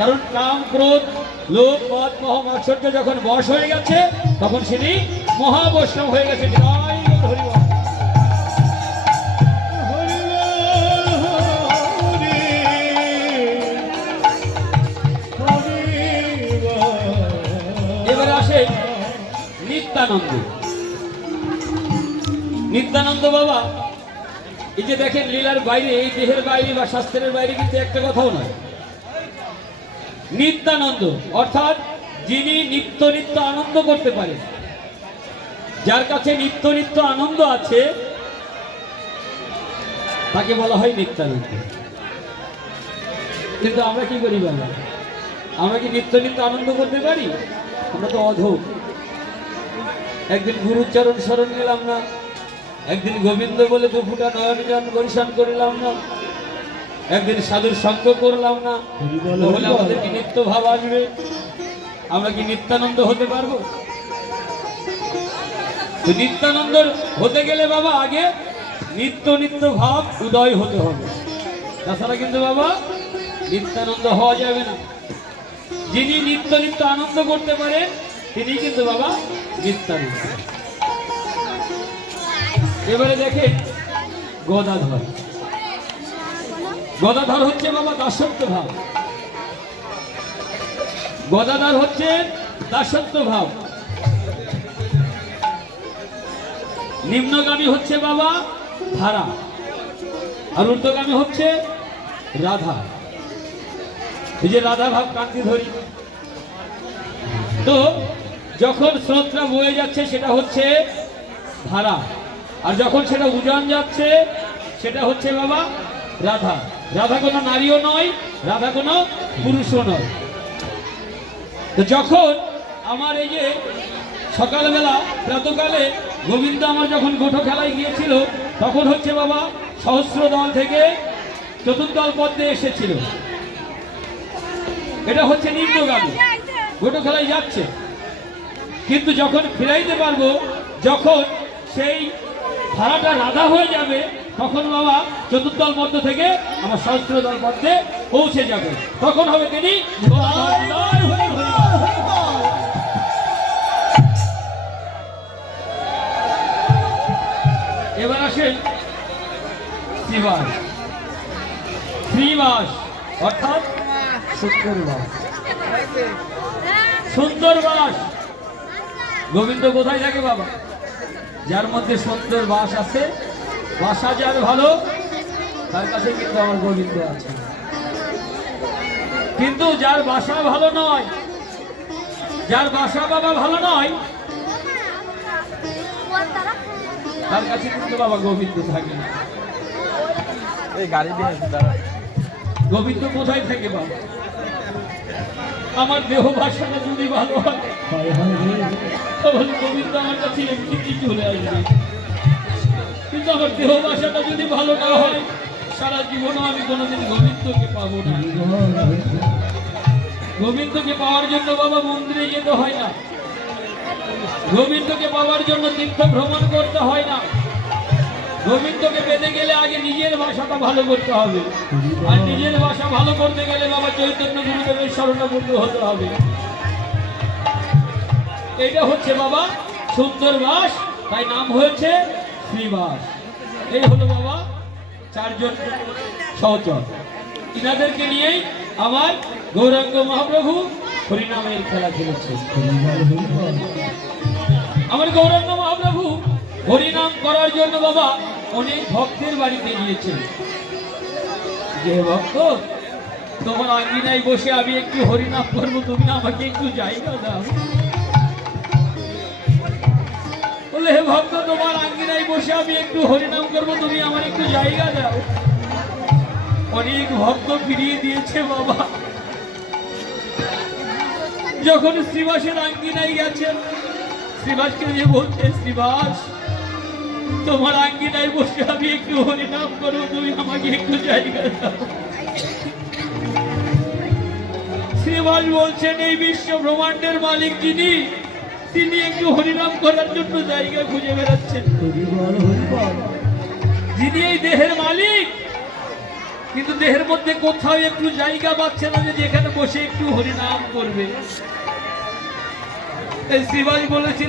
কারণ কাম, ক্রোধ, লোভ মদ মোহ, মাৎসর্য যখন বশ হয়ে গেছে, তখন তিনি মহাবৈষ্ণব হয়ে গেছে। এবারে আসে নিত্যানন্দ। নিত্যানন্দ বাবা, এই যে দেখেন লীলার বাইরে, এই দেহের বাইরে বা শাস্ত্রের বাইরে কিন্তু একটা কথাও নয়। নিত্যানন্দ, অর্থাৎ যিনি নিত্য নিত্য আনন্দ করতে পারে যার কাছে নিত্য নিত্য আনন্দ আছে, তাকে বলা হয় নিত্যানন্দ। কিন্তু আমরা কি করি বাবা? আমরা কি নিত্য নিত্য আনন্দ করতে পারি? আমরা তো অধম একদিন গুরুচরণ স্মরণ নিলাম না, একদিন গোবিন্দ বলে দু ফুটা নয়ন পরিশান করিলাম না। একদিন সাধুর সঙ্গ করলাম না তাহলে আমাদের কি নিত্য ভাব আসবে? আমরা কি নিত্যানন্দ হতে পারব? তো নিত্যানন্দ হতে গেলে বাবা আগে নিত্য নিত্য ভাব উদয় হতে হবে। তাছাড়া কিন্তু বাবা নিত্যানন্দ হওয়া যাবে না। যিনি নিত্য নিত্য আনন্দ করতে পারে তিনি কিন্তু বাবা নিত্যানন্দ। এবারে দেখে গদাধর। গদাধর হচ্ছে বাবা দাসত্ব ভাব। গদাধর হচ্ছে দাসত্ব ভাব। নিম্নগামী হচ্ছে বাবা ধারা। আর ঊর্ধ্বগামী হচ্ছে রাধা। এই যে রাধা ভাব কান্তি ধরি। তো যখন স্রোতটা বয়ে যাচ্ছে, সেটা হচ্ছে ধারা। আর যখন সেটা উজান যাচ্ছে, সেটা হচ্ছে বাবা রাধা। রাধা কোনো নারীও নয় রাধা কোনো পুরুষও নয়। তো যখন আমার এই যে সকালবেলা, প্রাতকালে গোবিন্দ আমার যখন গোঠো খেলায় গিয়েছিল, তখন হচ্ছে বাবা সহস্র দল থেকে চতুর্দল পদ্মে এসেছিল। এটা হচ্ছে নিম্নগামী। গোটো খেলায় যাচ্ছে। কিন্তু যখন ফিরাইতে পারব, যখন সেই ধারাটা রাধা হয়ে যাবে, তখন বাবা চতুর্দল পদ্ম থেকে আমার দল পদ্মে পৌঁছে যাবে। তখন হবে তিনি। এবার আসেন শ্রীবাস। শ্রীবাস অর্থাৎ সুন্দরবাস। সুন্দরবাস। গোবিন্দ কোথায় থাকে বাবা? যার মধ্যে সুন্দর বাস আছে বাসা যার ভালো তার কাছে কিন্তু আমার গোবিন্দ আছে। কিন্তু যার বাসা ভালো নয় যার বাসা বাবা ভালো নয় তার কাছে কিন্তু বাবা গোবিন্দ থাকে না। এই গাড়ি দিয়ে গোবিন্দ কোথায় থাকে বাবা? আমার দেহ ভাষাটা যদি ভালো হয় তাহলে গোবিন্দ আমার কাছে এমনিতেই চলে আসবে। কিন্তু আমার দেহ ভাষাটা যদি ভালো না হয় সারা জীবনও আমি কোনোদিন গোবিন্দকে পাবো না। গোবিন্দকে পাওয়ার জন্য বাবা মন্দিরে যেতে হয় না। গোবিন্দকে পাওয়ার জন্য তীর্থ ভ্রমণ করতে হয় না। গোবিন্দকে পেতে গেলে আগে নিজের ভাষাটা ভালো করতে হবে। আর নিজের ভাষা ভালো করতে গেলে বাবা চৈতন্য গুরুদেবের শরণাপন্ন হতে হবে। এটা হচ্ছে বাবা সুন্দর বাস তাই নাম হয়েছে শ্রীবাস। এই হলো বাবা চারজন সহচর। ইনাদেরকে নিয়েই আমার গৌরাঙ্গ মহাপ্রভু হরিনামের খেলা খেলেছে। আমার গৌরাঙ্গ মহাপ্রভু হরিনাম করার জন্য বাবা অনেক ভক্তের বাড়িতে গিয়েছেন। যে ভক্ত, তোমার আঙ্গিনায় বসে আমি একটু হরিনাম করব, তুমি আমাকে একটু জায়গা দাও। বলে, হে ভক্ত, তোমার আঙ্গিনায় বসে আমি একটু হরিনাম করব, তুমি আমার একটু জায়গা দাও। অনেক ভক্ত ফিরিয়ে দিয়েছে বাবা। যখন শ্রীবাসের আঙ্গিনায় গেছেন শ্রীবাসকে যে বলছে, শ্রীবাস, তোমার আঙ্গিনায় বসে আমি একটু হরিনাম করব, তুমি আমাকে একটু জায়গা দাও। শ্রীবাস বলছেন, এই বিশ্ব ব্রহ্মাণ্ডের মালিক যিনি তিনি একটু হরিনাম করার জন্য জায়গা খুঁজে বেড়াচ্ছেন। যিনি এই দেহের মালিক কিন্তু দেহের মধ্যে কোথাও একটু জায়গা পাচ্ছে না যে যেখানে বসে একটু হরিনাম করবে। এই শিবাজ বলেছিল